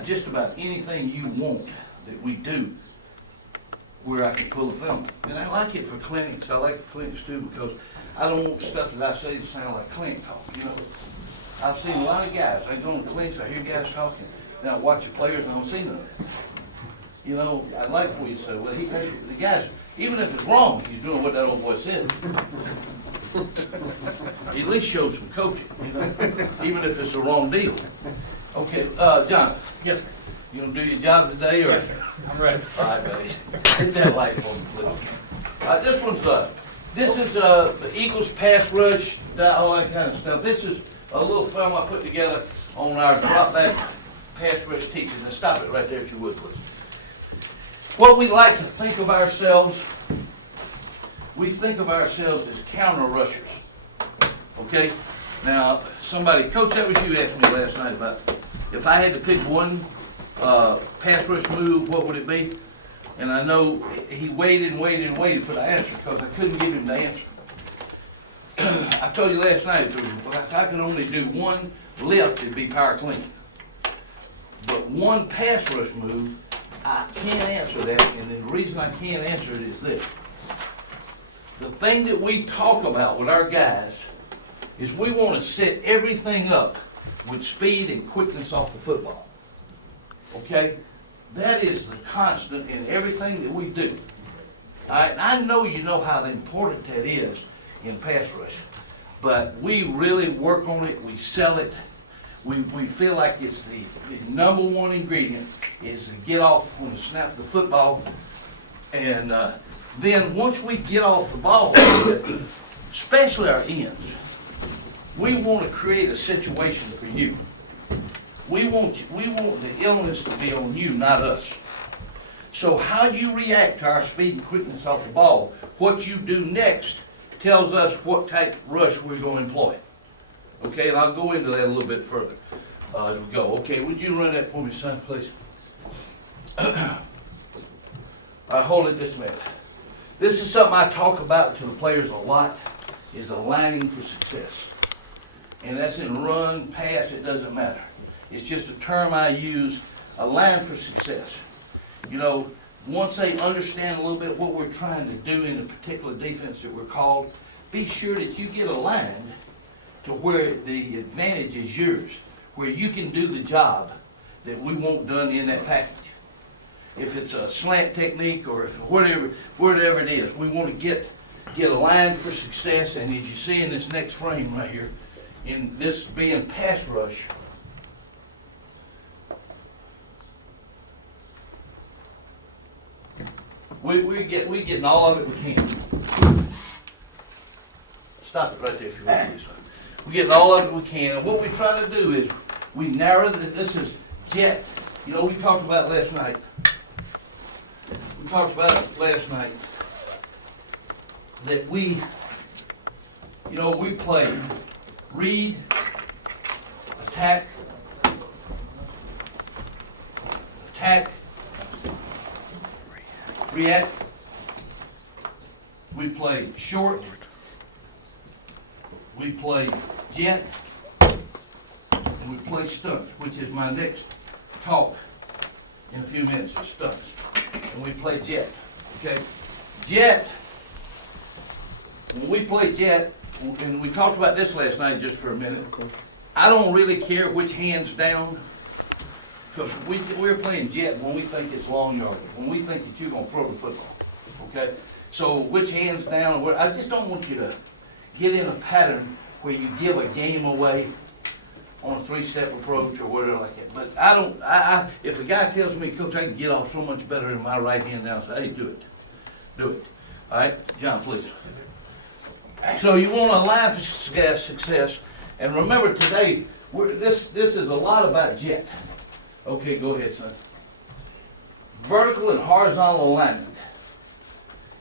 got just about anything you want that we do where I can pull a film. And I like it for clinics. I like clinics too because I don't want stuff that I say to sound like clinic talk, you know. I've seen a lot of guys, I go to clinics, I hear guys talking, then I watch the players, I don't see none of it. You know, I'd like for you to say, well, the guys, even if it's wrong, he's doing what that old boy said. He at least shows some coaching, you know, even if it's the wrong deal. Okay, John. Yes, sir. You gonna do your job today, or? Yes, sir. I'm ready. All right, buddy. Hit that light for me, please. This one's, this is, the Eagles pass rush, all that kind of stuff. This is a little film I put together on our drop back pass rush teaching. Now stop it right there if you would, please. What we like to think of ourselves, we think of ourselves as counter rushers. Okay? Now, Coach, that was you asked me last night about if I had to pick one pass rush move, what would it be? And I know he waited and waited and waited for the answer because I couldn't give him the answer. I told you last night, if I could only do one lift, it'd be power clean. But one pass rush move, I can't answer that, and the reason I can't answer it is this. The thing that we talk about with our guys is we want to set everything up with speed and quickness off the football. Okay? That is the constant in everything that we do. I know you know how important that is in pass rush, but we really work on it, we sell it, we feel like it's the number one ingredient is to get off when you snap the football, and then once we get off the ball, especially our ends, we want to create a situation for you. We want the illness to be on you, not us. So how you react to our speed and quickness off the ball, what you do next tells us what type of rush we're going to employ. Okay, and I'll go into that a little bit further as we go. Okay, would you run that for me, son, please? Hold it just a minute. This is something I talk about to the players a lot, is aligning for success. And that's in run, pass, it doesn't matter. It's just a term I use, align for success. You know, once they understand a little bit what we're trying to do in a particular defense that we're called, be sure that you get aligned to where the advantage is yours, where you can do the job that we want done in that package. If it's a slant technique or if whatever it is, we want to get aligned for success. And as you see in this next frame right here, in this being pass rush, we getting all of it we can. Stop it right there if you want to. We're getting all of it we can, and what we try to do is we narrow this is jet. You know, we talked about last night. We talked about it last night that we play read, attack, react. We play short. We play jet. And we play stunts, which is my next talk in a few minutes, is stunts. And we play jet. Okay? Jet. When we play jet, and we talked about this last night just for a minute, I don't really care which hand's down, because we're playing jet when we think it's long yardage, when we think that you're going to throw the football, okay? So which hand's down, I just don't want you to get in a pattern where you give a game away on a three-step approach or whatever like that. But if a guy tells me, Coach, I can get off so much better in my right hand down, I say, hey, do it. All right, John, please. So you want to align for success, and remember today, this is a lot about jet. Okay, go ahead, son. Vertical and horizontal alignment.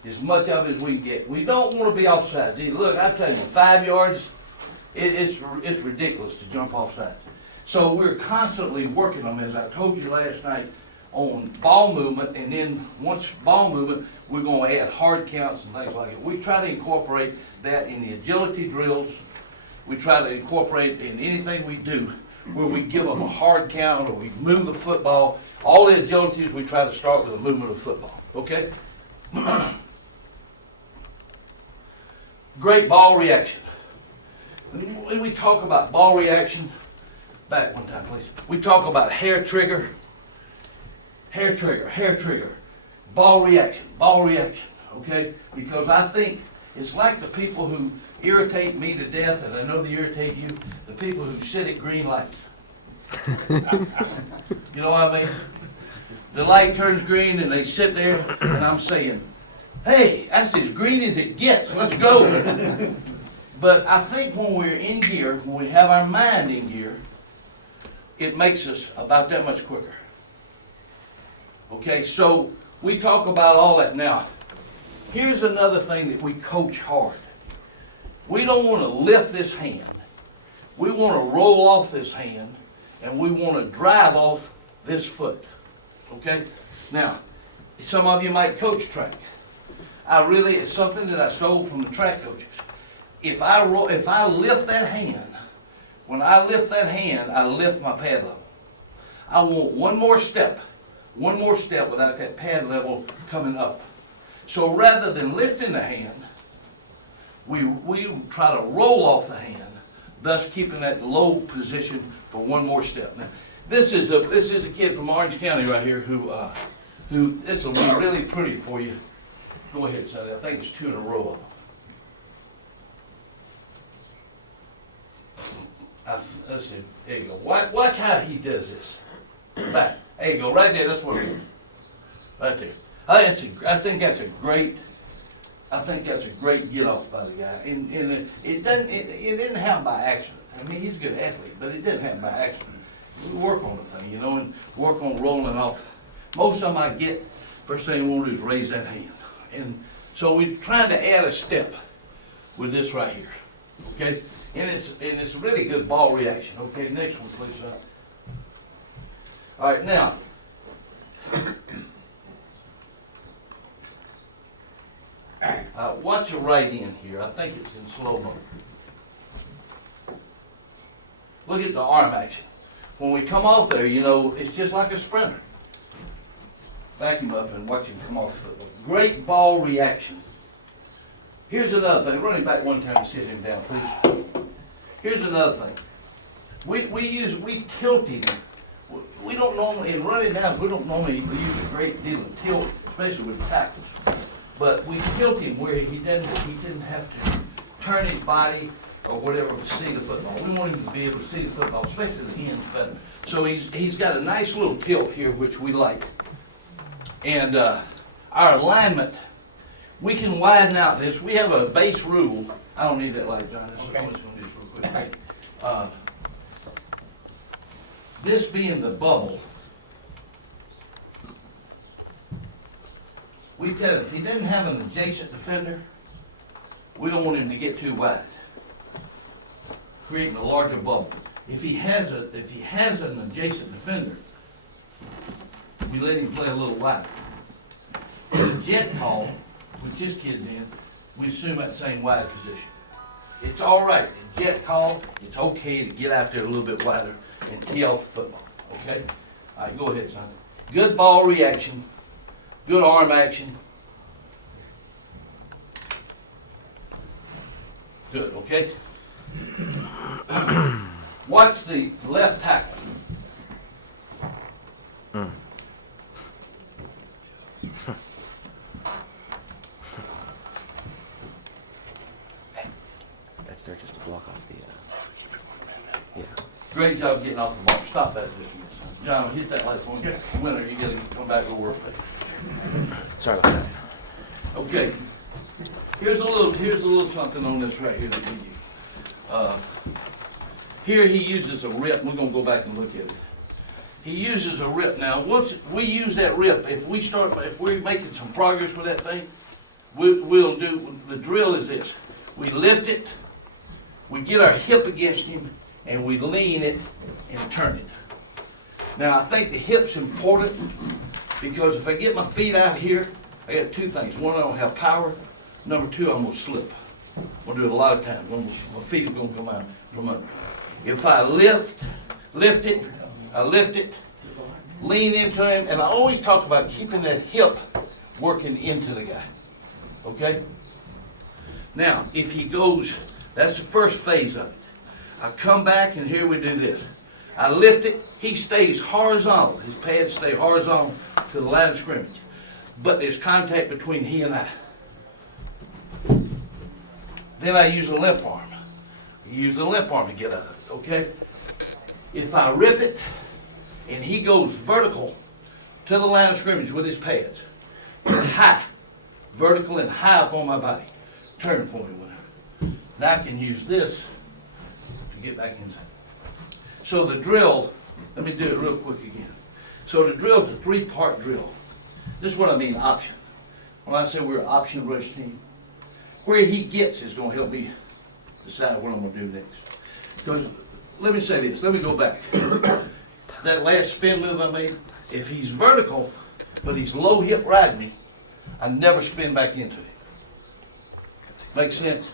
As much of it as we can get. We don't want to be offside. Look, I tell you, 5 yards, it's ridiculous to jump offside. So we're constantly working on, as I told you last night, on ball movement, and then once ball movement, we're going to add hard counts and things like that. We try to incorporate that in the agility drills. We try to incorporate in anything we do where we give them a hard count or we move the football. All the agilities, we try to start with the movement of football, okay? Great ball reaction. When we talk about ball reaction, back one time please. We talk about hair trigger, ball reaction, okay? Because I think it's like the people who irritate me to death, and I know they irritate you, the people who sit at green lights. You know what I mean? The light turns green and they sit there, and I'm saying, hey, that's as green as it gets, let's go. But I think when we're in gear, when we have our mind in gear, it makes us about that much quicker. Okay, so we talk about all that now. Here's another thing that we coach hard. We don't want to lift this hand. We want to roll off this hand, and we want to drive off this foot. Okay? Now, some of you might coach track. It's something that I stole from the track coaches. If I lift that hand, when I lift that hand, I lift my pad level. I want one more step without that pad level coming up. So rather than lifting the hand, we try to roll off the hand, thus keeping that low position for one more step. Now, this is a kid from Orange County right here who this will be really pretty for you. Go ahead, Sonny. I think it's 2 in a row. Let's see. There you go. Watch how he does this. Back. There you go. Right there. That's what it is. Right there. I think that's a great get off by the guy. And it didn't happen by accident. I mean, he's a good athlete, but it didn't happen by accident. We work on the thing, you know, and work on rolling off. Most of them I get, first thing we want to do is raise that hand. And so we're trying to add a step with this right here. Okay? And it's a really good ball reaction. Okay, next one, please, son. All right, now. Watch the right end here. I think it's in slow-mo. Look at the arm action. When we come off there, you know, it's just like a sprinter. Back him up and watch him come off the foot. Great ball reaction. Here's another thing. Run him back one time and sit him down, please. Here's another thing. We tilt him. We don't normally, in running down, we don't normally use a great deal of tilt, especially with tackles. But we tilt him where he didn't have to turn his body or whatever to see the football. We want him to be able to see the football, especially the ends better. So he's got a nice little tilt here, which we like. And our alignment, we can widen out this. We have a base rule. I don't need that light, John. I'm just going to do this real quick. This being the bubble, we tell if he doesn't have an adjacent defender, we don't want him to get too wide, creating a larger bubble. If he has an adjacent defender, we let him play a little wider. In a jet call, with this kid's in, we assume that same wide position. It's all right. In jet call, it's okay to get out there a little bit wider and tee off the football. Okay? All right, go ahead, son. Good ball reaction. Good arm action. Good, okay? Watch the left tackle. That's there just to block off the, yeah. Great job getting off the bar. Stop that just a minute, son. John, hit that light for me. Winner, you gotta come back over. Sorry about that. Okay. Here's a little something on this right here that we use. Here he uses a rip. We're gonna go back and look at it. He uses a rip. Now, once we use that rip, if we're making some progress with that thing, we'll do, the drill is this. We lift it, we get our hip against him, and we lean it and turn it. Now, I think the hip's important because if I get my feet out here, I got two things. One, I don't have power. Number two, I'm gonna slip. I'm gonna do it a lot of times. My feet are gonna come out from under. If I lift, lift it, lean into him, and I always talk about keeping that hip working into the guy, okay? Now, if he goes, that's the first phase of it. I come back and here we do this. I lift it, he stays horizontal, his pads stay horizontal to the line of scrimmage. But there's contact between he and I. Then I use a limp arm. Use the limp arm to get out of it, okay? If I rip it and he goes vertical to the line of scrimmage with his pads, high, vertical and high up on my body, turn for me whenever. Now I can use this to get back inside. So the drill, let me do it real quick again. So the drill is a 3-part drill. This is what I mean option. When I say we're an option rush team, where he gets is gonna help me decide what I'm gonna do next. Because, let me say this, let me go back. That last spin move I made, if he's vertical, but he's low hip riding me, I never spin back into it. Make sense?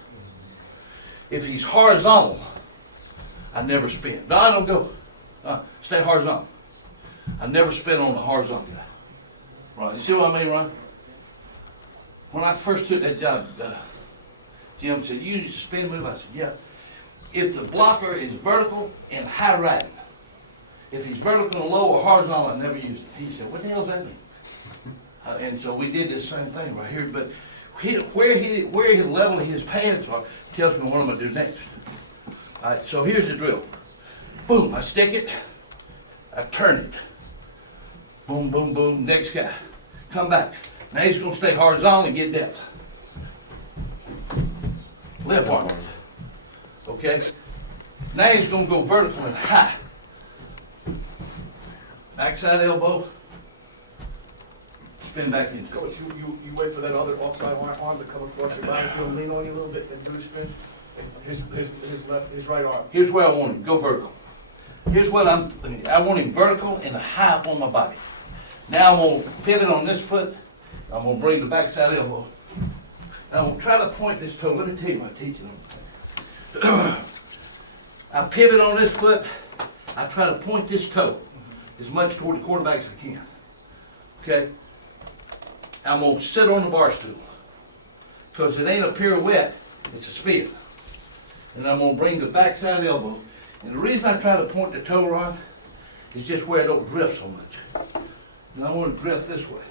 If he's horizontal, I never spin. No, I don't go. Stay horizontal. I never spin on the horizontal guy. Right, you see what I mean, Ron? When I first took that job, Jim said, you use a spin move? I said, yeah. If the blocker is vertical and high riding, if he's vertical and low or horizontal, I never use it. He said, what the hell does that mean? And so we did this same thing right here, but where he level his pads are tells me what I'm gonna do next. All right, so here's the drill. Boom, I stick it, I turn it. Boom, boom, boom, next guy. Come back. Now he's gonna stay horizontal and get depth. Limp arm. Okay? Now he's gonna go vertical and high. Backside elbow. Spin back into it. Coach, you wait for that other offside arm to come across your body, feel him lean on you a little bit and do the spin. His right arm. Here's where I want him, go vertical. Here's what I want him vertical and high up on my body. Now I'm gonna pivot on this foot. I'm gonna bring the backside elbow. And I'm gonna try to point this toe. Let me tell you my teaching. I pivot on this foot. I try to point this toe as much toward the quarterback as I can. Okay? I'm gonna sit on the bar stool. Because it ain't a pirouette, it's a spin. And I'm gonna bring the backside elbow. And the reason I try to point the toe, Ron, is just where I don't drift so much. And I want to drift this way.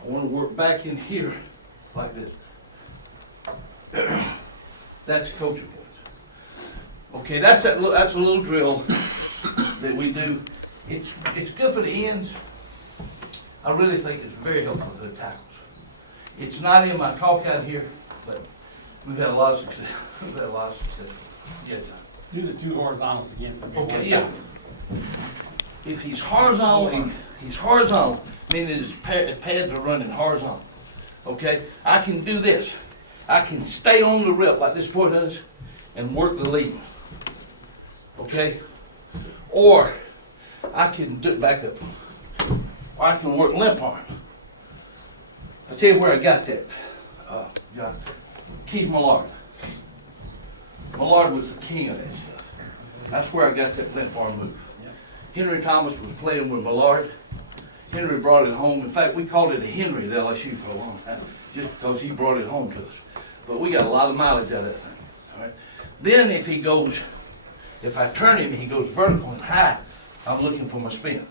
I want to work back in here like this. That's coaching points. Okay, that's a little drill that we do. It's good for the ends. I really think it's very helpful for the tackles. It's not in my talk out here, but we've had a lot of success. We've had a lot of success. Yeah, John. Do the 2 horizontals again for me. Okay, yeah. If he's horizontal, meaning his pads are running horizontal. Okay, I can do this. I can stay on the rip like this boy does and work the lead. Okay? Or I can do it back up. Or I can work limp arm. I'll tell you where I got that. John. Keith Millard. Millard was the king of that stuff. That's where I got that limp arm move. Henry Thomas was playing with Millard. Henry brought it home. In fact, we called it a Henry at LSU for a long time, just because he brought it home to us. But we got a lot of mileage out of that thing. All right. Then if I turn him, he goes vertical and high, I'm looking for my spin.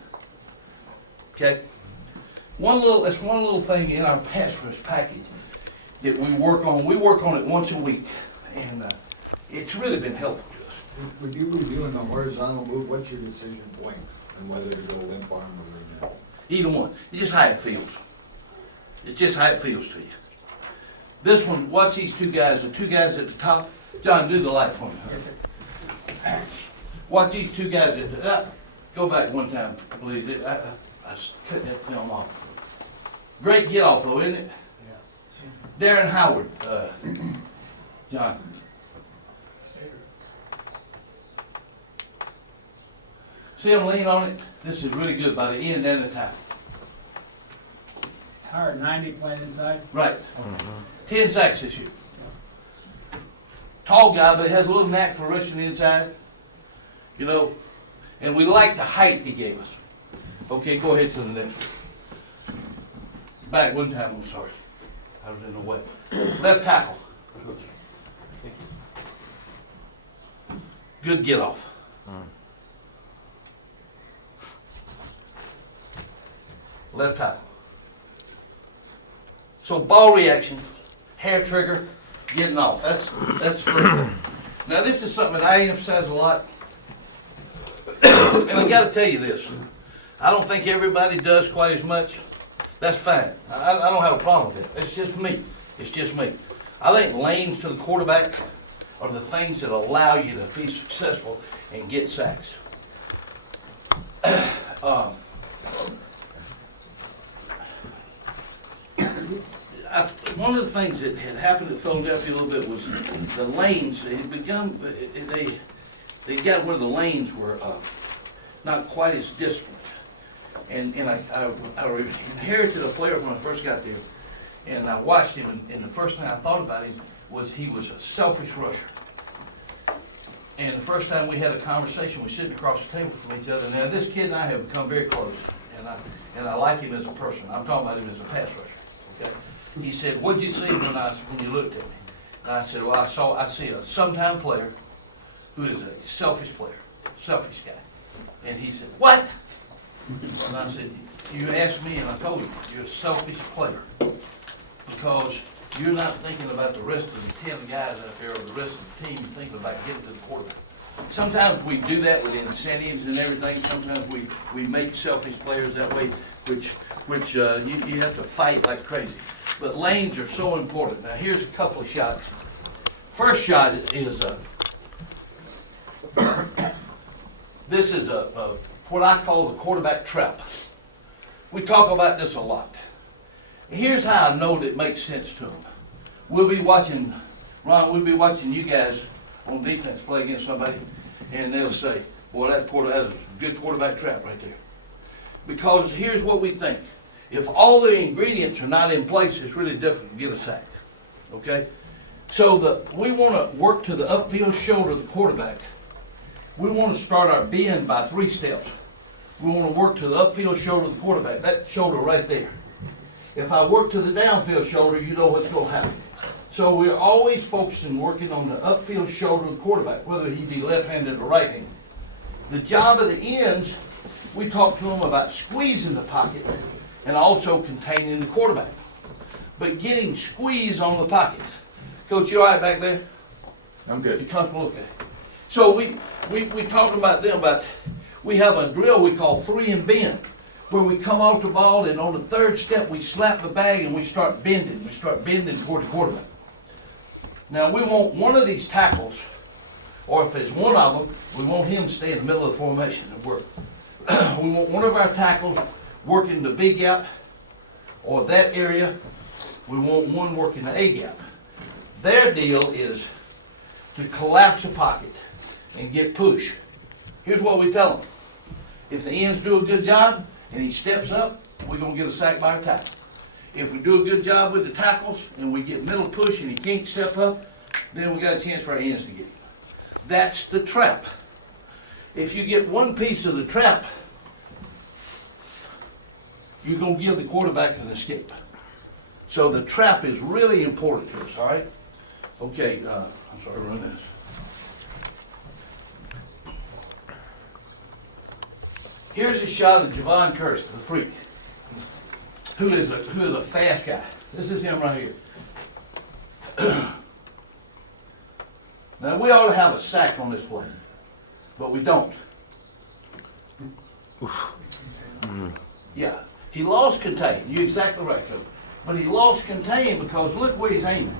Okay? That's one little thing in our pass rush package that we work on. We work on it once a week, and it's really been helpful to us. When you reviewing a horizontal move, what's your decision point on whether to go limp arm or not? Either one. It's just how it feels. It's just how it feels to you. This one, watch these two guys, the 2 guys at the top. John, do the light for me. Huh? Watch these 2 guys at the top. Go back one time, please. I cut that film off. Great get off though, isn't it? Darren Howard, John. See him lean on it? This is really good by the end and the tackle. Howard 90 playing inside. Right. 10 sacks this year. Tall guy, but he has a little knack for rushing inside. You know, And we like the height he gave us. Okay, go ahead to the next one. Back one time, I'm sorry. I was in the way. Left tackle. Good get off. Left tackle. So ball reaction, hair trigger, getting off. That's the first thing. Now this is something that I emphasize a lot. And I gotta tell you this. I don't think everybody does quite as much. That's fine. I don't have a problem with it. It's just me. It's just me. I think lanes to the quarterback are the things that allow you to be successful and get sacks. One of the things that had happened at Philadelphia a little bit was the lanes. It had begun. They got where the lanes were not quite as disciplined. And I inherited a player when I first got there, and I watched him, and the first thing I thought about him was he was a selfish rusher. And the first time we had a conversation, we sitting across the table from each other. Now this kid and I have become very close, and I like him as a person. I'm talking about him as a pass rusher. Okay. He said, "What'd you see when you looked at me?" And I said, "Well, I see a sometime player who is a selfish player, selfish guy." And he said, "What?" And I said, "You asked me, and I told you, you're a selfish player because you're not thinking about the rest of the 10 guys out there or the rest of the team. You're thinking about getting to the quarterback." Sometimes we do that with incentives and everything. Sometimes we make selfish players that way, which you have to fight like crazy. But lanes are so important. Now here's a couple of shots. First shot is this is what I call the quarterback trap. We talk about this a lot. Here's how I know that it makes sense to them. We'll be watching, Ron, we'll be watching you guys on defense play against somebody, and they'll say, "Boy, that is a good quarterback trap right there." Because here's what we think. If all the ingredients are not in place, it's really difficult to get a sack. Okay? So we want to work to the upfield shoulder of the quarterback. We want to start our bend by 3 steps. We want to work to the upfield shoulder of the quarterback, that shoulder right there. If I work to the downfield shoulder, you know what's going to happen. So we're always focusing, working on the upfield shoulder of the quarterback, whether he be left-handed or right-handed. The job of the ends, we talk to them about squeezing the pocket and also containing the quarterback. But getting squeeze on the pocket. Coach, you all right back there? I'm good. You comfortable? Okay. So we talk about them, but we have a drill we call 3 and bend, where we come off the ball and on the 3rd step we slap the bag and we start bending. We start bending toward the quarterback. Now we want one of these tackles, or if it's one of them, we want him to stay in the middle of the formation and work. We want one of our tackles working the B gap or that area. We want one working the A gap. Their deal is to collapse the pocket and get push. Here's what we tell them. If the ends do a good job and he steps up, we're going to get a sack by a tackle. If we do a good job with the tackles and we get middle push and he can't step up, then we got a chance for our ends to get him. That's the trap. If you get one piece of the trap, you're going to give the quarterback an escape. So the trap is really important to us, all right? Okay, I'm sorry to run this. Here's a shot of Javon Curse, the freak, who is a fast guy. This is him right here. Now we ought to have a sack on this play, but we don't. Yeah, he lost contain. You're exactly right, Coach. But he lost contain because look where he's aiming.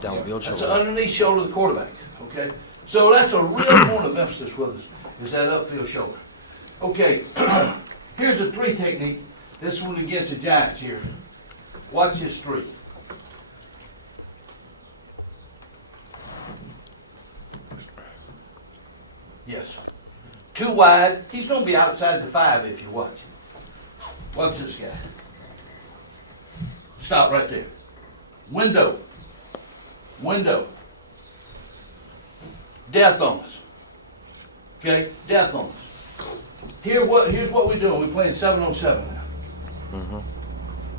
Downfield That's shoulder. the underneath shoulder of the quarterback. Okay, so that's a real point of emphasis with us, is that upfield shoulder. Okay, here's a 3 technique. This one against the Giants here. Watch this 3. Yes. 2 wide. He's going to be outside the 5 if you watch. Watch this guy. Stop right there. Window. Window. Death on us. Okay, death on us. Here's what we're doing, we're playing 7-on-7 now.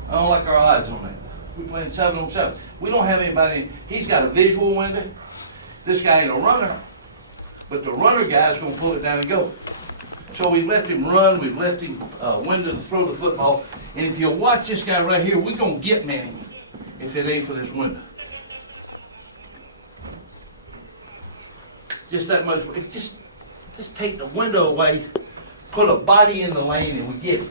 I don't like our odds on that. We're playing 7-on-7. We don't have anybody, he's got a visual window. This guy ain't a runner, but the runner guy's gonna pull it down and go. So we left him run, we've left him window to throw the football. And if you watch this guy right here, we're gonna get Manning if it ain't for this window. Just that much, if just take the window away, put a body in the lane and we get it.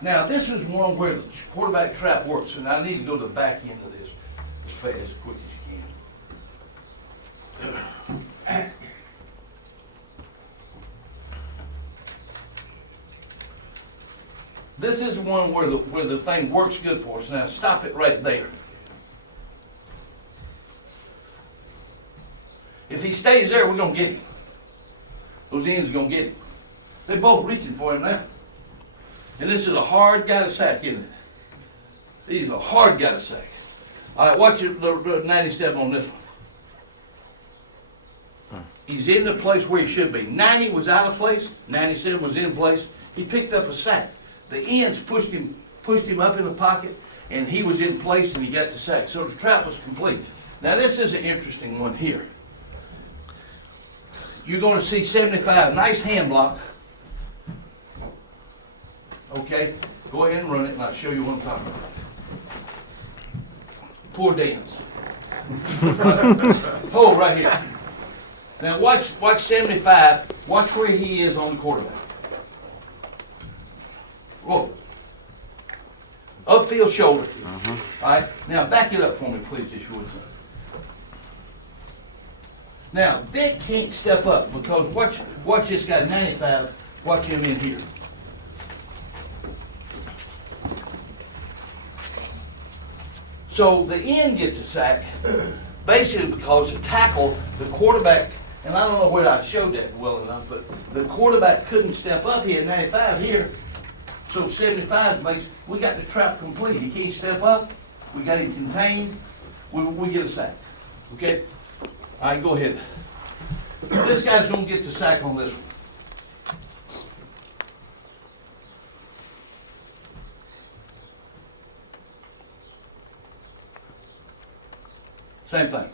Now, this is one where the quarterback trap works, and I need to go to the back end of this as fast, as quick as you can. This is one where the thing works good for us. Now, stop it right there. If he stays there, we're gonna get him. Those ends are gonna get him. They're both reaching for him now. And this is a hard guy to sack, isn't it? He's a hard guy to sack. All right, watch the 97 on this one. He's in the place where he should be. 90 was out of place. 97 was in place. He picked up a sack. The ends pushed him up in the pocket, and he was in place, and he got the sack. So the trap was complete. Now this is an interesting one here. You're going to see 75, nice hand block. Okay, go ahead and run it, and I'll show you what I'm talking about. Poor dance. Hold right here. Now watch 75. Watch where he is on the quarterback. Whoa. Upfield shoulder. All right, now back it up for me, please, if you would. Now, Vic can't step up because watch this guy, 95, watch him in here. So the end gets a sack, basically because the tackle, the quarterback, and I don't know whether I showed that well enough, but the quarterback couldn't step up. He had 95 here, so 75 makes, we got the trap complete. He can't step up, we got him contained, we get a sack, okay? All right, go ahead. This guy's gonna get the sack on this one. Same thing.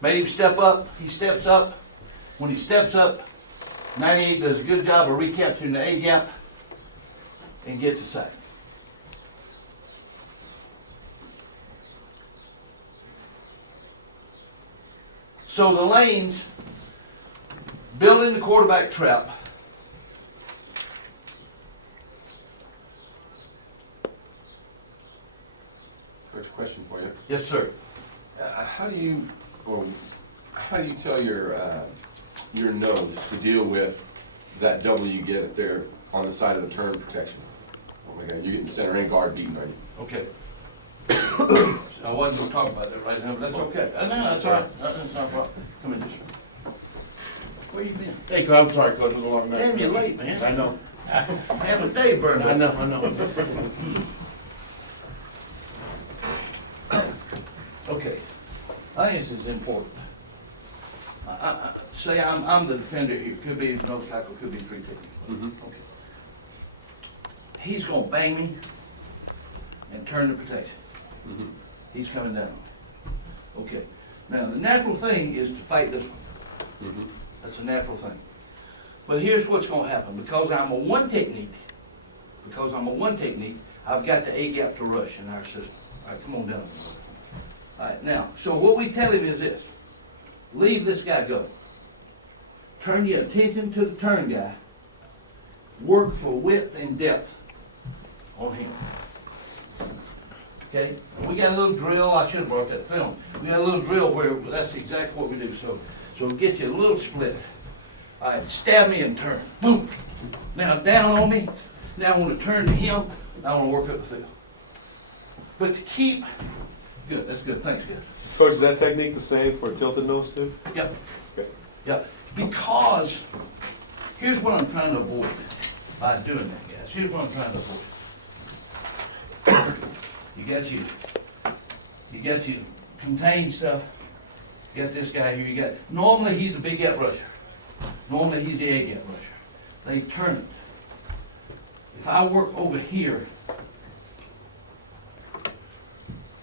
Made him step up, he steps up. When he steps up, 98 does a good job of recapturing the A gap and gets a sack. So the lanes, building the quarterback trap. First question for you. Yes, sir. How do you tell your nose to deal with that double you get up there on the side of the turn protection? Oh my God, you're getting center and guard beaten on you. Okay. I wasn't gonna talk about that right now, but that's okay. No, that's all right. That's not a problem. Come in this way. Where you been? Hey, Coach, I'm sorry, Coach, it was a long night. Damn, you're late, man. I know. Half a day burned I up. know. Okay. I think this is important. Say I'm the defender here. Could be nose tackle, could be free technique. Okay. He's gonna bang me and turn the protection. He's coming down. Okay. Now, the natural thing is to fight this one. That's a natural thing. But here's what's gonna happen. Because I'm a one technique, I've got the A gap to rush in our system. All right, come on down. All right, now, so what we tell him is this. Leave this guy go. Turn your attention to the turn guy. Work for width and depth on him. Okay? We got a little drill. I should have brought that film. We got a little drill where that's exactly what we do. So get you a little split. All right, stab me and turn. Boom. Now down on me. Now I want to turn to him. I want to work up the field. But to keep, good. That's good. Thanks, guys. Coach, is that technique the same for tilted nose too? Yep. Okay. Yep. Because here's what I'm trying to avoid by doing that, guys. Here's what I'm trying to avoid. You got your contained stuff. You got this guy here. Normally he's a big gap rusher. Normally, he's the egg gap rusher. They turn it. If I work over here,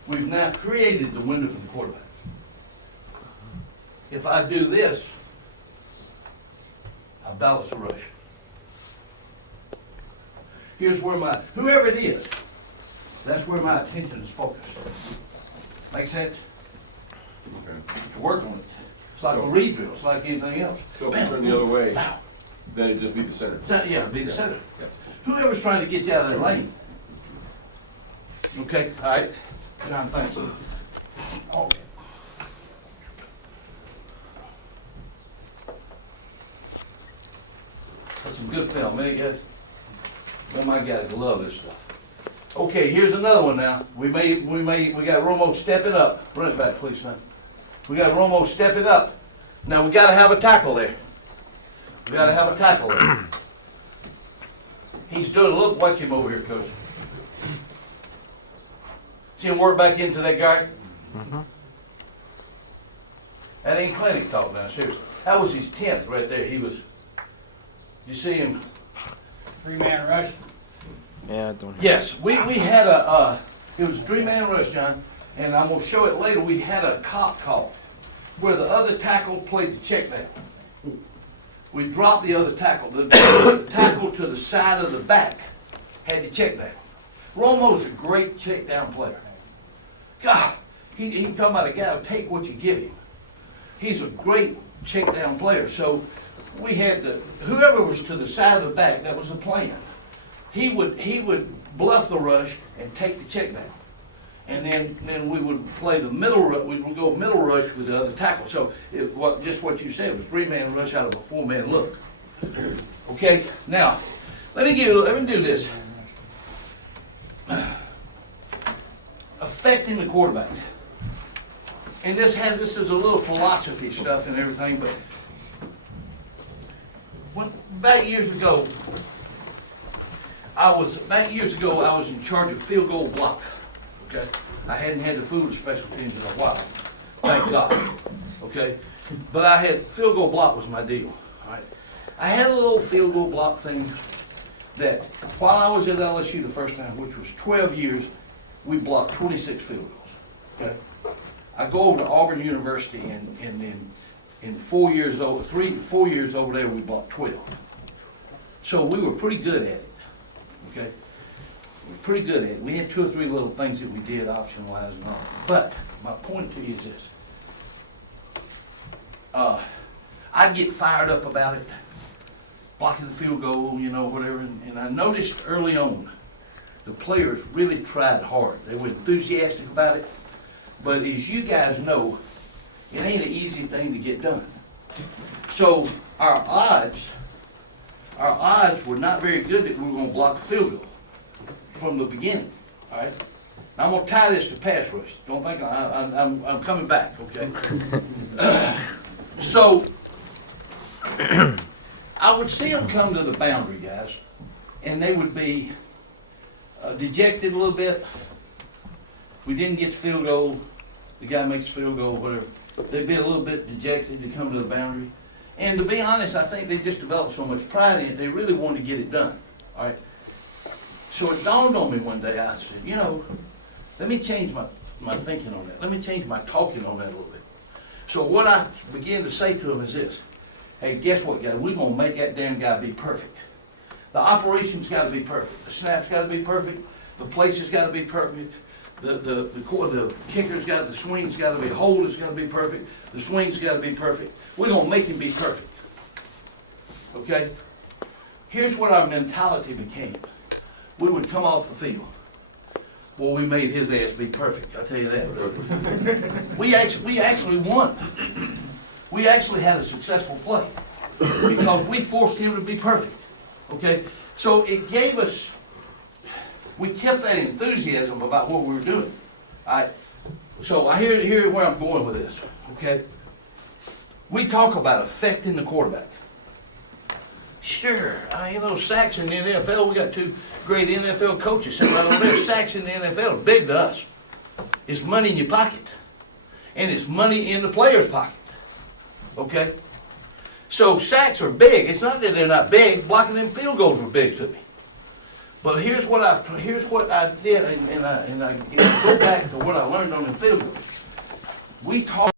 we've now created the window for the quarterback. If I do this, I balance the rush. Here's where whoever it is, that's where my attention is focused. Make sense? To work on it. It's like a read drill, it's like anything else. So if you turn the other way, Bow. then it'd just be the center. Yeah, be the center. Whoever's trying to get you out of that lane. Okay, all right. John, thanks. Okay. That's some good film, eh, guys? Oh my God, I love this stuff. Okay, here's another one now. We got Romo stepping up. Run it back, please, son. We got Romo stepping up. Now we gotta have a tackle there. We gotta have a tackle there. He's doing, look, watch him over here, coach. See him work back into that guard? That ain't clinic talk now, seriously. That was his 10th right there. He was, you see him? 3-man rush. Yeah, I don't. Yes, we had it was a 3-man rush, John, and I'm gonna show it later. We had a cop call where the other tackle played the check down. We dropped the other tackle. The tackle to the side of the back had the check down. Romo's a great check down player. God, he talking about a guy who take what you give him. He's a great check down player. So we had whoever was to the side of the back, that was the plan. He would bluff the rush and take the check down. And then we would play the middle rush, we would go middle rush with the other tackle. So just what you said, it was 3-man rush out of a 4-man look. Okay, now, let me do this. Affecting the quarterback. And this is a little philosophy stuff and everything, but about years ago, I was in charge of field goal block. Okay, I hadn't had the food special teams in a while, thank God. Okay, but I had field goal block was my deal. All right, I had a little field goal block thing that while I was at LSU the first time, which was 12 years, we blocked 26 field goals. Okay, I go over to Auburn University and in 4 years over 4 years over there we blocked 12. So we were pretty good at it. Okay. We were pretty good at it. We had 2 or 3 little things that we did option wise and all. But my point to you is this. I get fired up about it, blocking the field goal, whatever, and I noticed early on the players really tried hard. They were enthusiastic about it. But as you guys know, it ain't an easy thing to get done. So our odds were not very good that we were gonna block a field goal from the beginning, all right? Now I'm gonna tie this to pass rush. Don't think I'm coming back, okay? So I would see them come to the boundary, guys, and they would be dejected a little bit. We didn't get the field goal. The guy makes the field goal, whatever. They'd be a little bit dejected to come to the boundary. And to be honest, I think they just developed so much pride in it, they really wanted to get it done, all right? So it dawned on me one day, I said, let me change my thinking on that. Let me change my talking on that a little bit. So what I began to say to them is this. Hey, guess what, guys? We're going to make that damn guy be perfect. The operation's got to be perfect. The snap's got to be perfect. The place has got to be perfect. The kicker's got, the swing's got to be, hold has got to be perfect. The swing's got to be perfect. We're going to make him be perfect. Okay? Here's what our mentality became. We would come off the field. Well, we made his ass be perfect, I'll tell you that. We actually won. We actually had a successful play because we forced him to be perfect. Okay? So it gave us, we kept that enthusiasm about what we were doing. So I hear where I'm going with this. Okay? We talk about affecting the quarterback. Sure, sacks in the NFL, we got 2 great NFL coaches sitting right over there. Sacks in the NFL, big to us. It's money in your pocket. And it's money in the player's pocket. Okay? So sacks are big. It's not that they're not big. Blocking them field goals were big to me. But here's what I did, and I go back to what I learned on the field goals. We taught